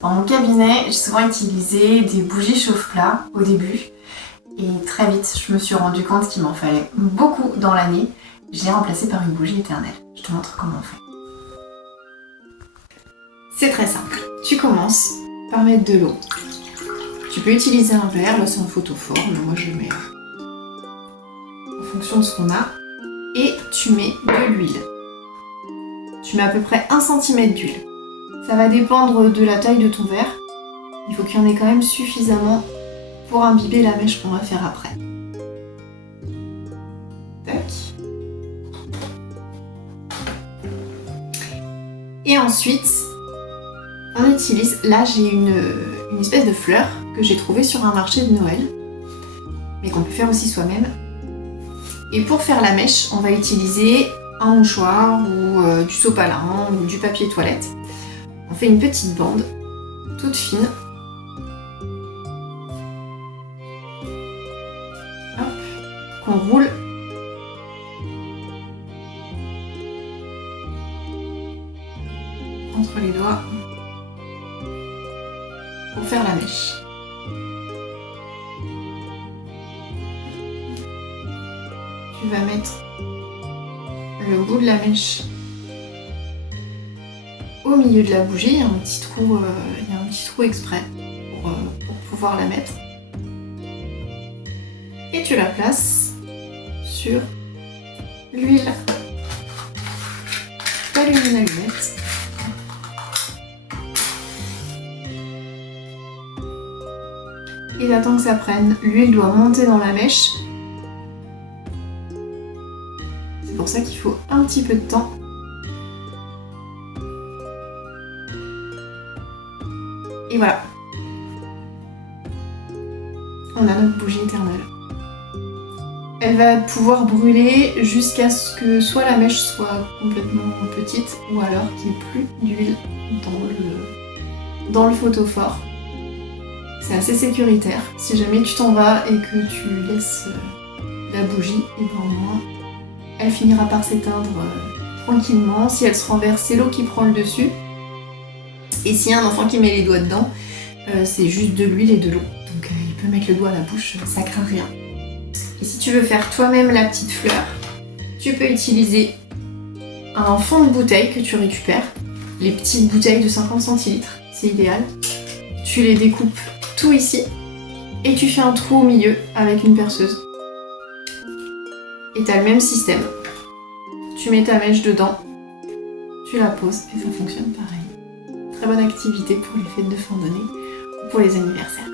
Dans mon cabinet, j'ai souvent utilisé des bougies chauffe-plat au début et très vite je me suis rendu compte qu'il m'en fallait beaucoup dans l'année. Je l'ai remplacé par une bougie éternelle. Je te montre comment on fait. C'est très simple. Tu commences par mettre de l'eau. Tu peux utiliser un verre, là c'est un photophore, mais moi je mets en fonction de ce qu'on a. Et tu mets de l'huile. Tu mets à peu près 1 cm d'huile. Ça va dépendre de la taille de ton verre. Il faut qu'il y en ait quand même suffisamment pour imbiber la mèche qu'on va faire après. Tac. Et ensuite, on utilise, là j'ai une espèce de fleur que j'ai trouvée sur un marché de Noël, mais qu'on peut faire aussi soi-même. Et pour faire la mèche, on va utiliser un mouchoir ou du sopalin ou du papier toilette. On fait une petite bande, toute fine. Hop, qu'on roule. Entre les doigts pour faire la mèche. Tu vas mettre le bout de la mèche au milieu de la bougie. Il y a un petit trou exprès pour pouvoir la mettre. Et tu la places sur l'huile. Tu allumes une allumette. Et t'attends que ça prenne. L'huile doit monter dans la mèche. C'est pour ça qu'il faut un petit peu de temps. Et voilà. On a notre bougie éternelle. Elle va pouvoir brûler jusqu'à ce que soit la mèche soit complètement petite ou alors qu'il n'y ait plus d'huile dans le photophore. C'est assez sécuritaire. Si jamais tu t'en vas et que tu laisses la bougie, et ben au moins elle finira par s'éteindre tranquillement. Si elle se renverse, c'est l'eau qui prend le dessus. Et s'il y a un enfant qui met les doigts dedans, c'est juste de l'huile et de l'eau. Donc il peut mettre le doigt à la bouche, ça craint rien. Et si tu veux faire toi-même la petite fleur, tu peux utiliser un fond de bouteille que tu récupères. Les petites bouteilles de 50 centilitres, c'est idéal. Tu les découpes tout ici et tu fais un trou au milieu avec une perceuse. Et tu as le même système. Tu mets ta mèche dedans, tu la poses et ça fonctionne pareil. Très bonne activité pour les fêtes de fin d'année ou pour les anniversaires.